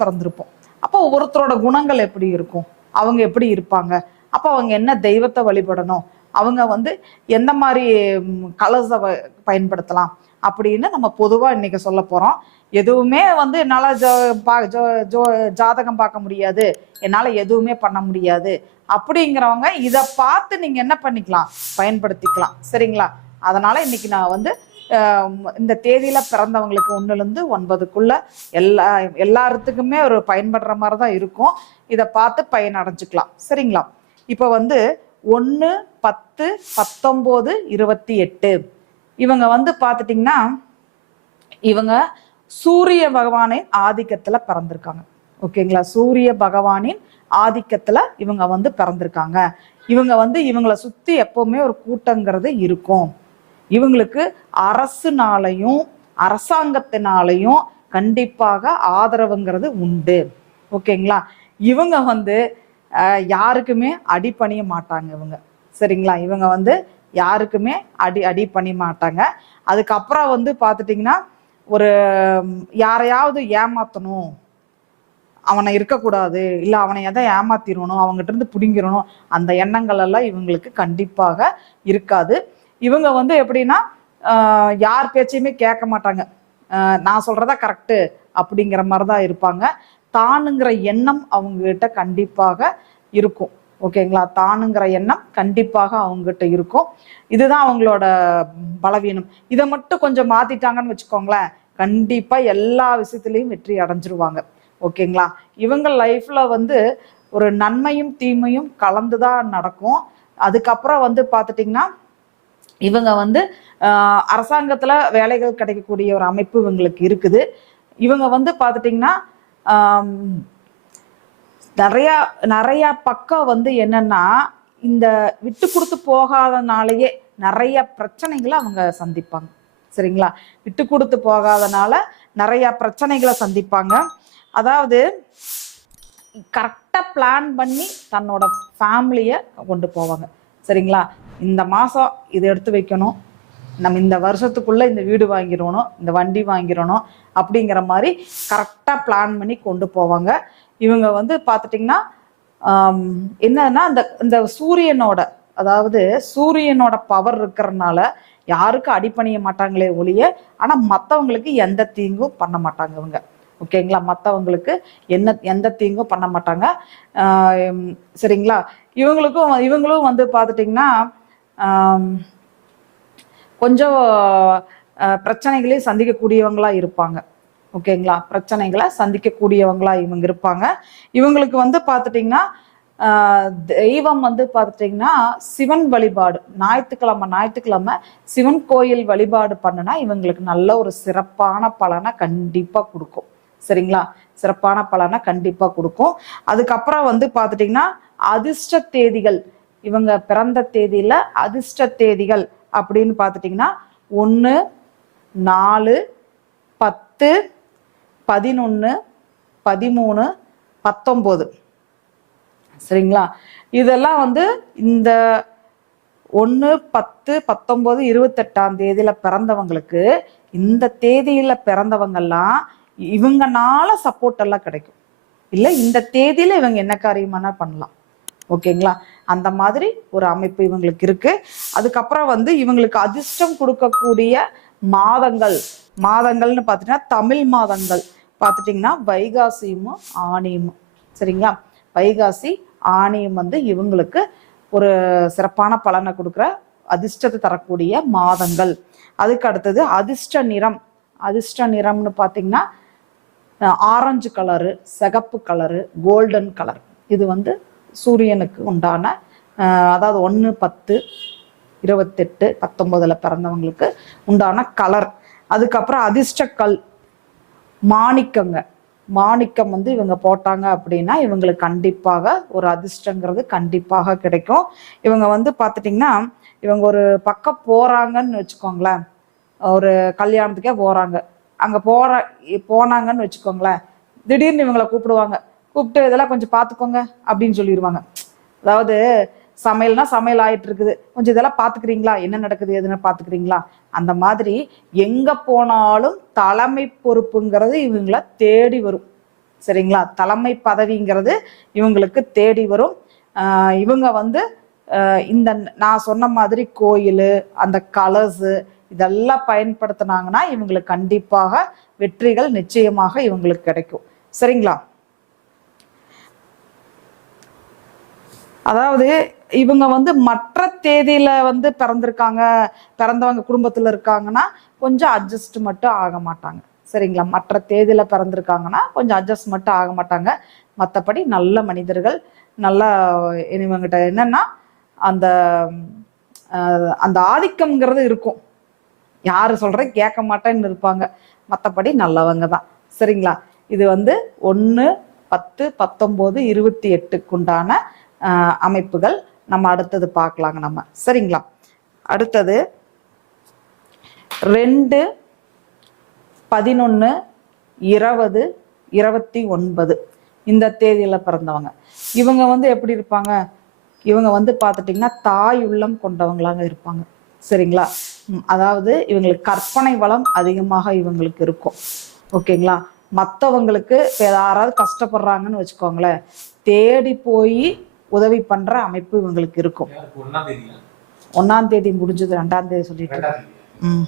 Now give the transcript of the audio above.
பிறந்திருப்போம். அப்போ ஒவ்வொருத்தரோட குணங்கள் எப்படி இருக்கும்? அவங்க எப்படி இருப்பாங்க? அப்போ அவங்க என்ன தெய்வத்தை வழிபடணும்? அவங்க வந்து எந்த மாதிரி கலர்ஸை பயன்படுத்தலாம்? அப்படின்னு நம்ம பொதுவாக இன்னைக்கு சொல்ல போகிறோம் எதுவுமே வந்து என்னால் ஜோ பா ஜோ ஜோ ஜாதகம் பார்க்க முடியாது. என்னால் எதுவுமே பண்ண முடியாது. அப்படிங்கிறவங்க இதை பார்த்து நீங்கள் என்ன பண்ணிக்கலாம்? பயன்படுத்திக்கலாம். சரிங்களா? அதனால் இன்னைக்கு நான் வந்து இந்த தேதியில் பிறந்தவங்களுக்கு ஒன்றுலேருந்து ஒன்பதுக்குள்ள எல்லா எல்லாத்துக்குமே ஒரு பயன்படுற மாதிரி தான் இருக்கும். இதை பார்த்து பயன் அடைஞ்சுக்கலாம். சரிங்களா? இப்போ வந்து ஒன்று பத்து பத்தொம்போது இருபத்தி எட்டு. இவங்க வந்து பார்த்துட்டிங்கன்னா இவங்க சூரிய பகவானின் ஆதிக்கத்துல பிறந்திருக்காங்க. ஓகேங்களா? சூரிய பகவானின் ஆதிக்கத்துல இவங்க வந்து பிறந்திருக்காங்க. இவங்க வந்து இவங்களை சுத்தி எப்பவுமே ஒரு கூட்டங்கிறது இருக்கும். இவங்களுக்கு அரசுனாலையும் அரசாங்கத்தினாலையும் கண்டிப்பாக ஆதரவுங்கிறது உண்டு. ஓகேங்களா? இவங்க வந்து யாருக்குமே யாருக்குமே பண்ணிய மாட்டாங்க இவங்க. சரிங்களா? இவங்க வந்து யாருக்குமே அடி அடி பண்ணி மாட்டாங்க. அதுக்கப்புறம் வந்து பார்த்துட்டிங்கன்னா ஒரு யாரையாவது ஏமாத்தணும். அவனை இருக்கக்கூடாது. இல்லை அவனை எதை ஏமாத்திடணும் அவங்ககிட்ட இருந்து பிடுங்கிடணும் அந்த எண்ணங்கள் எல்லாம் இவங்களுக்கு கண்டிப்பாக இருக்காது. இவங்க வந்து எப்படின்னா யார் பேச்சையுமே கேட்க மாட்டாங்க. நான் சொல்றதா கரெக்டு அப்படிங்கிற மாதிரி தான் இருப்பாங்க. தானுங்கிற எண்ணம் அவங்ககிட்ட கண்டிப்பாக இருக்கும். ஓகேங்களா? தானுங்கிற எண்ணம் கண்டிப்பாக அவங்ககிட்ட இருக்கும். இதுதான் அவங்களோட பலவீனம். இதை மட்டும் கொஞ்சம் மாத்திட்டாங்கன்னு வச்சுக்கோங்களேன் கண்டிப்பா எல்லா விஷயத்துலையும் வெற்றி அடைஞ்சிருவாங்க. ஓகேங்களா? இவங்க லைஃப்ல வந்து ஒரு நன்மையும் தீமையும் கலந்துதான் நடக்கும். அதுக்கப்புறம் வந்து பார்த்துட்டிங்கன்னா இவங்க வந்து அரசாங்கத்தில் வேலைகள் கிடைக்கக்கூடிய ஒரு அமைப்பு இவங்களுக்கு இருக்குது. இவங்க வந்து பார்த்துட்டிங்கன்னா நிறையா நிறையா பக்கம் வந்து என்னன்னா இந்த விட்டு கொடுத்து போகாதனாலேயே நிறைய பிரச்சனைகளை அவங்க சந்திப்பாங்க. சரிங்களா? விட்டு கொடுத்து போகாதனால நிறையா பிரச்சனைகளை சந்திப்பாங்க. அதாவது கரெக்டாக பிளான் பண்ணி தன்னோட ஃபேமிலியை கொண்டு போவாங்க. சரிங்களா? இந்த மாதம் இதை எடுத்து வைக்கணும். நம்ம இந்த வருஷத்துக்குள்ள இந்த வீடு வாங்கிடணும் இந்த வண்டி வாங்கிடணும் அப்படிங்கிற மாதிரி கரெக்டாக பிளான் பண்ணி கொண்டு போவாங்க. இவங்க வந்து பார்த்துட்டிங்கன்னா என்னன்னா இந்த இந்த சூரியனோட அதாவது சூரியனோட பவர் இருக்கிறதுனால யாருக்கும் அடிபணிய மாட்டாங்களே ஒழிய ஆனால் மற்றவங்களுக்கு எந்த தீங்கும் பண்ண மாட்டாங்க இவங்க. ஓகேங்களா மற்றவங்களுக்கு என்ன எந்த தீங்கும் பண்ண மாட்டாங்க. சரிங்களா? இவங்களுக்கும் இவங்களும் வந்து பார்த்துட்டிங்கன்னா கொஞ்சம் பிரச்சனைகளையும் சந்திக்கக்கூடியவங்களா இருப்பாங்க. ஓகேங்களா? பிரச்சனைகளை சந்திக்கக்கூடியவங்களா இவங்க இருப்பாங்க. இவங்களுக்கு வந்து பார்த்துட்டிங்கன்னா தெய்வம் வந்து பார்த்துட்டிங்கன்னா சிவன் வழிபாடு ஞாயிற்றுக்கிழமை ஞாயிற்றுக்கிழமை சிவன் கோயில் வழிபாடு பண்ணுனா இவங்களுக்கு நல்ல ஒரு சிறப்பான பலனை கண்டிப்பாக கொடுக்கும். சரிங்களா? சிறப்பான பலனை கண்டிப்பாக கொடுக்கும். அதுக்கப்புறம் வந்து பார்த்துட்டிங்கன்னா அதிர்ஷ்ட தேதிகள் இவங்க பிறந்த தேதியில அதிர்ஷ்ட தேதிகள் அப்படின்னு பார்த்துட்டிங்கன்னா ஒன்று நாலு பத்து பதினொன்று பதிமூணு பத்தொம்போது. சரிங்களா? இதெல்லாம் வந்து இந்த ஒன்று பத்து பத்தொம்போது இருபத்தெட்டாம் தேதியில் பிறந்தவங்களுக்கு இந்த தேதியில் பிறந்தவங்கெல்லாம் இவங்கனால சப்போர்ட் எல்லாம் கிடைக்கும். இல்லை இந்த தேதியில் இவங்க என்ன காரியமான பண்ணலாம். ஓகேங்களா? அந்த மாதிரி ஒரு அமைப்பு இவங்களுக்கு இருக்கு. அதுக்கப்புறம் வந்து இவங்களுக்கு அதிர்ஷ்டம் கொடுக்கக்கூடிய மாதங்கள் மாதங்கள்னு பார்த்துட்டீங்கன்னா தமிழ் மாதங்கள். பார்த்துட்டிங்கன்னா வைகாசியும் ஆணியும். சரிங்களா? வைகாசி ஆணியம் வந்து இவங்களுக்கு ஒரு சிறப்பான பலனை கொடுக்குற அதிர்ஷ்டத்தை தரக்கூடிய மாதங்கள். அதுக்கு அடுத்தது அதிர்ஷ்ட நிறம். அதிர்ஷ்ட நிறம்னு பார்த்தீங்கன்னா ஆரஞ்சு கலரு சிகப்பு கலரு கோல்டன் கலர். இது வந்து சூரியனுக்கு உண்டான அதாவது ஒன்று பத்து இருபத்தெட்டு பத்தொம்போதில் பிறந்தவங்களுக்கு உண்டான கலர். அதுக்கப்புறம் அதிர்ஷ்ட கல் மாணிக்கங்க. மாணிக்கம் வந்து இவங்க போட்டாங்க அப்படின்னா இவங்களுக்கு கண்டிப்பாக ஒரு அதிர்ஷ்டங்கிறது கண்டிப்பாக கிடைக்கும். இவங்க வந்து பார்த்துட்டிங்கன்னா இவங்க ஒரு பக்கம் போகிறாங்கன்னு வச்சுக்கோங்களேன். ஒரு கல்யாணத்துக்கே போகிறாங்க அங்கே போகிற போனாங்கன்னு வச்சுக்கோங்களேன். திடீர்னு இவங்களை கூப்பிடுவாங்க. கூப்பிட்டு இதெல்லாம் கொஞ்சம் பார்த்துக்கோங்க அப்படின்னு சொல்லிடுவாங்க அதாவது சமையல்னா சமையல் ஆயிட்டு இருக்குது கொஞ்சம் இதெல்லாம் பார்த்துக்கிறீங்களா? என்ன நடக்குது எதுன்னு பார்த்துக்கிறீங்களா? அந்த மாதிரி எங்க போனாலும் தலைமை பொறுப்புங்கிறது இவங்கள தேடி வரும். சரிங்களா? தலைமை பதவிங்கிறது இவங்களுக்கு தேடி வரும். இவங்க வந்து இந்த நான் சொன்ன மாதிரி கோயில் அந்த கலர்ஸு இதெல்லாம் பயன்படுத்தினாங்கன்னா இவங்களுக்கு கண்டிப்பாக வெற்றிகள் நிச்சயமாக இவங்களுக்கு கிடைக்கும். சரிங்களா? அதாவது இவங்க வந்து மற்ற தேதியில வந்து பிறந்திருக்காங்க பிறந்தவங்க குடும்பத்துல இருக்காங்கன்னா கொஞ்சம் அட்ஜஸ்ட் மட்டும் ஆக மாட்டாங்க. சரிங்களா? மற்ற தேதியில பிறந்திருக்காங்கன்னா கொஞ்சம் அட்ஜஸ்ட் மட்டும் ஆக மாட்டாங்க. மற்றபடி நல்ல மனிதர்கள் நல்ல இனிவங்கிட்ட என்னன்னா அந்த அந்த ஆதிக்கம்ங்கிறது இருக்கும். யாரு சொல்ற கேட்க மாட்டேன்னு இருப்பாங்க. மற்றபடி நல்லவங்க தான். சரிங்களா? இது வந்து ஒன்று பத்து பத்தொம்போது இருபத்தி எட்டுக்குண்டான அமைப்புகள். நம்ம அடுத்தது பார்க்கலாங்க நம்ம. சரிங்களா? அடுத்தது ரெண்டு பதினொன்று இருபது இருபத்தி ஒன்பது. இந்த தேதியில் பிறந்தவங்க. இவங்க வந்து எப்படி இருப்பாங்க? இவங்க வந்து பார்த்துட்டிங்கன்னா தாய் உள்ளம் கொண்டவங்களாக இருப்பாங்க. சரிங்களா? அதாவது இவங்களுக்கு கற்பனை வளம் அதிகமாக இவங்களுக்கு இருக்கும். ஓகேங்களா? மற்றவங்களுக்கு யாராவது கஷ்டப்படுறாங்கன்னு வச்சுக்கோங்களேன் தேடி போய் உதவி பண்ற அமைப்பு இவங்களுக்கு இருக்கும். ஒன்னாம் தேதி முடிஞ்சது ரெண்டாம் தேதி சொல்லிட்டு ம்.